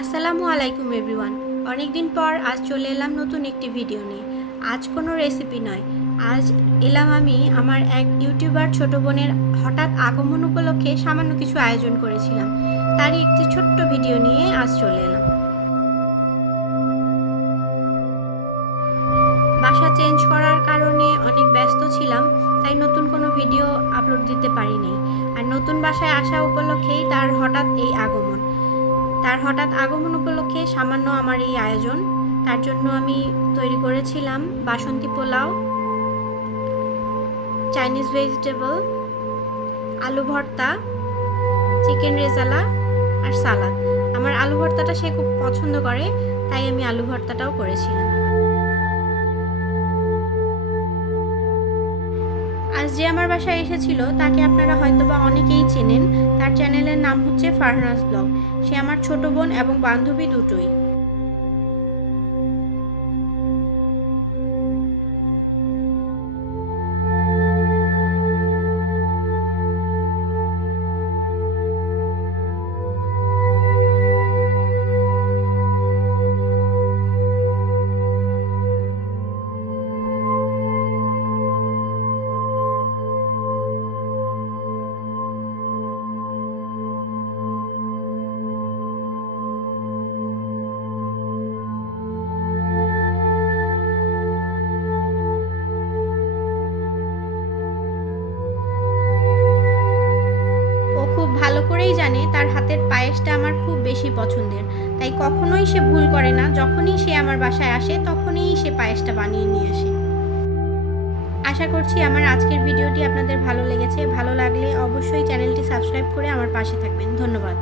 আসসালামু আলাইকুম এভরিওয়ান। অনেক দিন পর আজ চলে এলাম নতুন একটি ভিডিও নিয়ে। আজ কোনো রেসিপি নয়, আজ এলাম আমি আমার এক ইউটিউবার ছোট বোনের হঠাৎ আগমন উপলক্ষে সামান্য কিছু আয়োজন করেছিলাম, তারই একটি ছোট্ট ভিডিও নিয়ে আজ চলে এলাম। বাসা চেঞ্জ করার কারণে অনেক ব্যস্ত ছিলাম, তাই নতুন কোনো ভিডিও আপলোড দিতে পারি নাই। আর নতুন বাসায় আসা উপলক্ষেই তার হঠাৎ আগমন উপলক্ষে সামান্য আমার এই আয়োজন। তার জন্য আমি তৈরি করেছিলাম বাসন্তী পোলাও, চাইনিজ ভেজিটেবল, আলু ভর্তা, চিকেন রেজালা আর সালাদ। আমার আলু ভর্তাটা সে খুব পছন্দ করে, তাই আমি আলু ভর্তাটাও করেছিলাম। আজ যে আমার বাসায় এসেছিল তাকে আপনারা হয়তোবা অনেকেই চেনেন। তার চ্যানেলের নাম হচ্ছে ফারহানাস ব্লগ। সে আমার ছোট বোন এবং বান্ধবী দুটোই। ও খুব ভালো করেই জানে তার হাতের পায়েসটা আমার খুব বেশি পছন্দের, তাই কখনোই সে ভুল করে না। যখনই সে আমার বাসায় আসে তখনই সে পায়েসটা বানিয়ে নিয়ে আসে। আশা করছি আমার আজকের ভিডিওটি আপনাদের ভালো লেগেছে। ভালো লাগলে অবশ্যই চ্যানেলটি সাবস্ক্রাইব করে আমার পাশে থাকবেন। ধন্যবাদ।